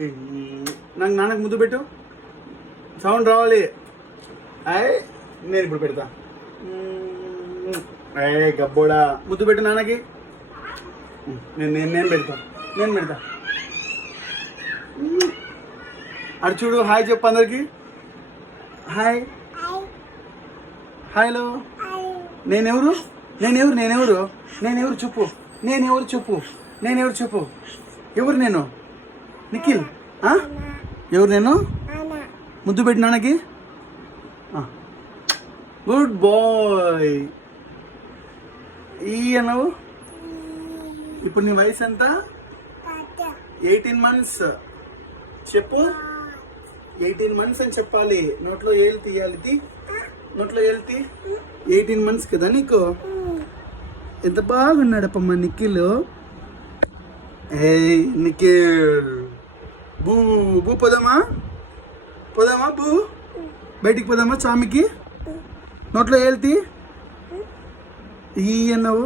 నాకు నాన్నకు ముద్దు పెట్టు, సౌండ్ రావాలి. అయ్ నేను ఇప్పుడు పెడతా. అయ్యే గబ్బోడా, ముద్దు పెట్టు నాన్నకి. నేను పెడతా. అడు చూడు, హాయ్ చెప్పు అందరికి. హాయ్ హాయ్లో. నేనెవరు చెప్పు. ఎవరు నేను? నిఖిల్. ఎవరు నేను? ముద్దు పెట్టి నాన్నకి. Good bye. నువ్వు ఇప్పుడు నీ వయసు ఎంత? 18 months. చెప్పు. 18 months అని చెప్పాలి. నోట్లో ఏళ్ళు తీయాలి. నోట్లో ఏళ్ళు తీ. 18 months కదా నీకు. ఎంత బాగున్నాడప్పమ్మ నిఖిల్. నిఖిల్ బూ పోదామా బూ, బయటికి పోదామా చామికి. నోట్లో ఏళ్ళు తీ. అన్నావు.